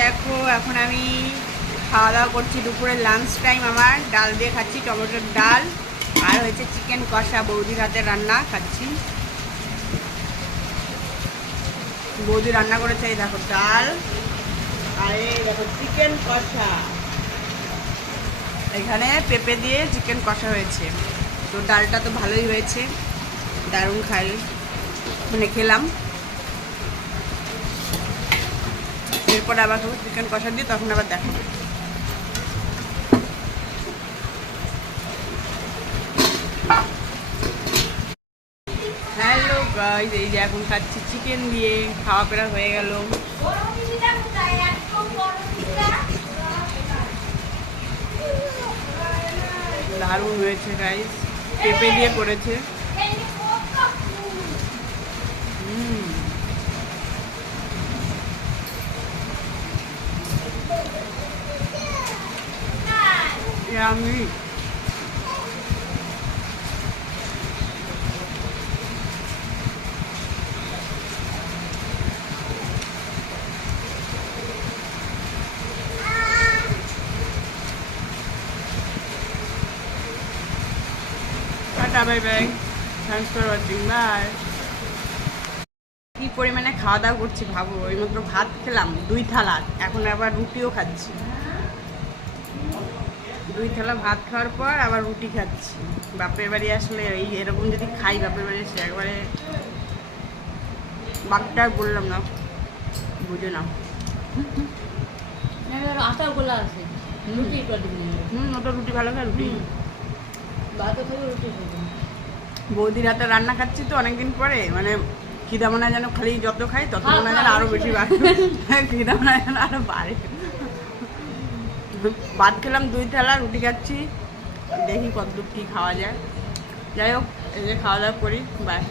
দেখো এখন আমি খাওয়া দাওয়া করছি, দুপুরে লাঞ্চ টাইম আমার। ডাল দিয়ে খাচ্ছি, টমেটোর ডাল, আর হয়েছে চিকেন কষা, বৌদির হাতের রান্না খাচ্ছি। বৌদি রান্না করেছে, এই দেখো ডাল, আর এই দেখো চিকেন কষা। এখানে পেঁপে দিয়ে চিকেন কষা হয়েছে। তো ডালটা তো ভালোই হয়েছে, দারুণ খেলাম। এরপরে আবার চিকেন কষা দিয়ে তখন আবার দেখাবো। হ্যালো গাইস, এই যে এখন খাচ্ছি চিকেন দিয়ে, খাওয়া পেরা হয়ে গেল। দারুণ হয়েছে গাইস, পেঁপে দিয়ে করেছে। আমি tata, bye bye, thanks for watching, bye. কি পরিমাণে খাওয়া দাওয়া করছি ভাবো, ওই মাত্র ভাত খেলাম 2 থালা, এখন আবার রুটিও খাচ্ছি। 2 থালা ভাত খাওয়ার পর আবার রুটি খাচ্ছি। বাপের বাড়ি আসলে এই এরকম যদি খাই, বাপের বাড়ি এসে একবারে বাপটা বললাম না, বুঝে নাও। আটাগুলো আছে, রুটি ওটা রুটি ভালো খায়, রুটি ভাতও খাবো, রুটি খাবো। বৌদির হাতে রান্না খাচ্ছি তো অনেকদিন পরে, খিদা মনে হয় যেন খালি যত খাই তত মনে হয় যেন আরো বেশি বাড়ে, খিদা মনে হয় যেন আরো বাড়ে। ভাত খেলাম 2 থালা, রুটি খাচ্ছি, দেখি কতদূর কি খাওয়া যায়। যাই হোক, এই যে খাওয়া দাওয়া করি, বাই।